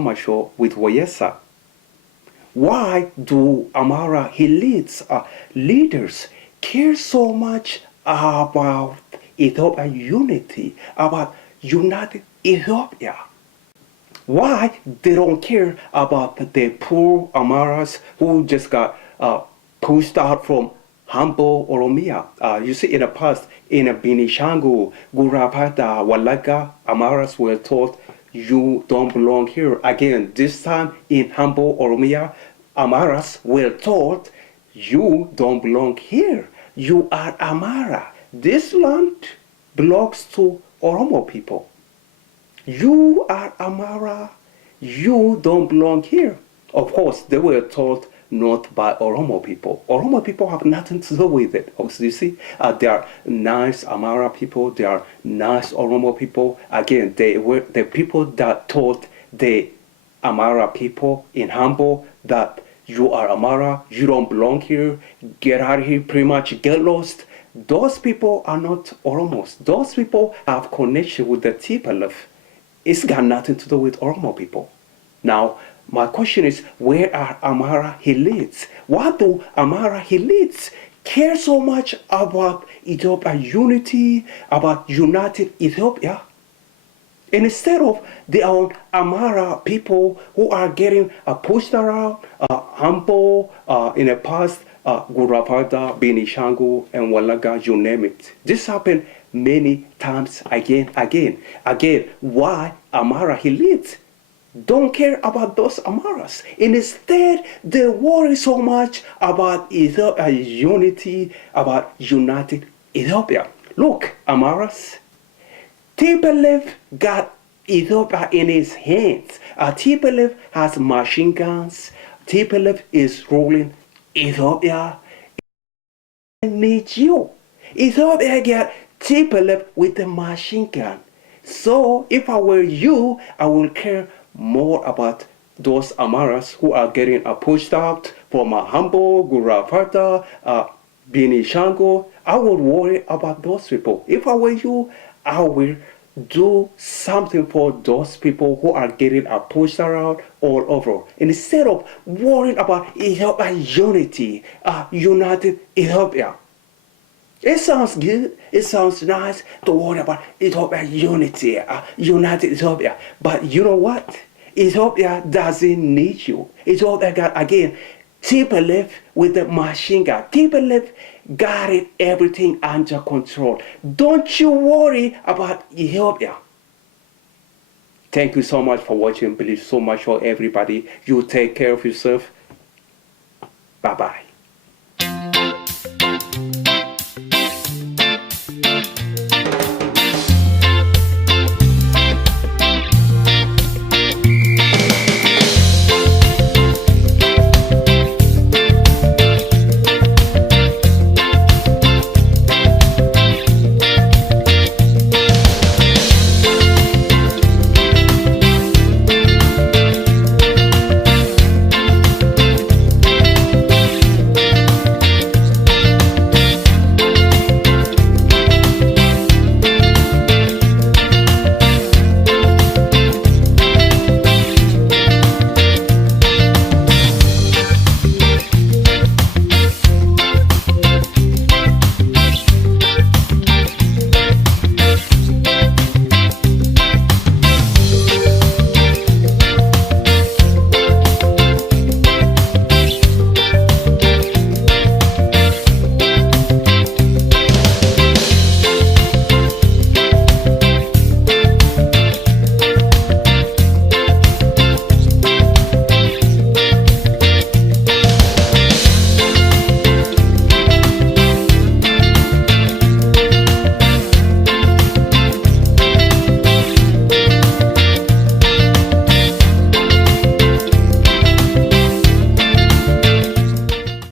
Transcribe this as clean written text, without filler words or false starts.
BilisummaaShow with Wayesa. Why do Amhara leaders care so much about Ethiopian unity, about united Ethiopia? Why they don't care about the poor Amharas who just got pushed out from Ambo, Oromia? You see, in the past, in Binishangu, Gurapata, Walaga, Amharas were told, you don't belong here. Again, this time in Ambo, Oromia, Amharas were told, you don't belong here. You are Amhara. This land belongs to Oromo people. You are Amhara. You don't belong here. Of course, they were told not by Oromo people. Oromo people have nothing to do with it. You see, they are nice Amhara people. They are nice Oromo people. Again, they were the people that told the Amhara people in Ambo that you are Amhara, you don't belong here, get out of here, pretty much get lost. Those people are not Oromos. Those people have connection with the TPLF. It's got nothing to do with Oromo people. Now, my question is, where are Amhara elites? Why do Amhara elites care so much about Ethiopian unity, about united Ethiopia? And instead of their own Amhara people who are getting pushed around, Ambo, in the past, Gurapata, Binishangu, and Walaga, you name it. This happened many times again. Why Amhara elites don't care about those Amharas? And instead, they worry so much about Ethiopian unity, about united Ethiopia. Look, Amharas, TPLF got Ethiopia in his hands. TPLF has machine guns. TPLF is ruling Ethiopia. It needs you. Ethiopia got TPLF with the machine gun. So if I were you, I will care more about those Amharas who are getting pushed out from Ambo, Gurapata, Binishango. I would worry about those people. If I were you, I will do something for those people who are getting pushed around all over. And instead of worrying about Ethiopian unity, united Ethiopia. It sounds good. It sounds nice to worry about Ethiopian unity, united Ethiopia. But you know what? Ethiopia doesn't need you. Ethiopia got, again, TPLF with the machine gun. TPLF got it everything under control. Don't you worry about Ethiopia. Thank you so much for watching. BilisummaaShow, everybody. You take care of yourself. Bye-bye.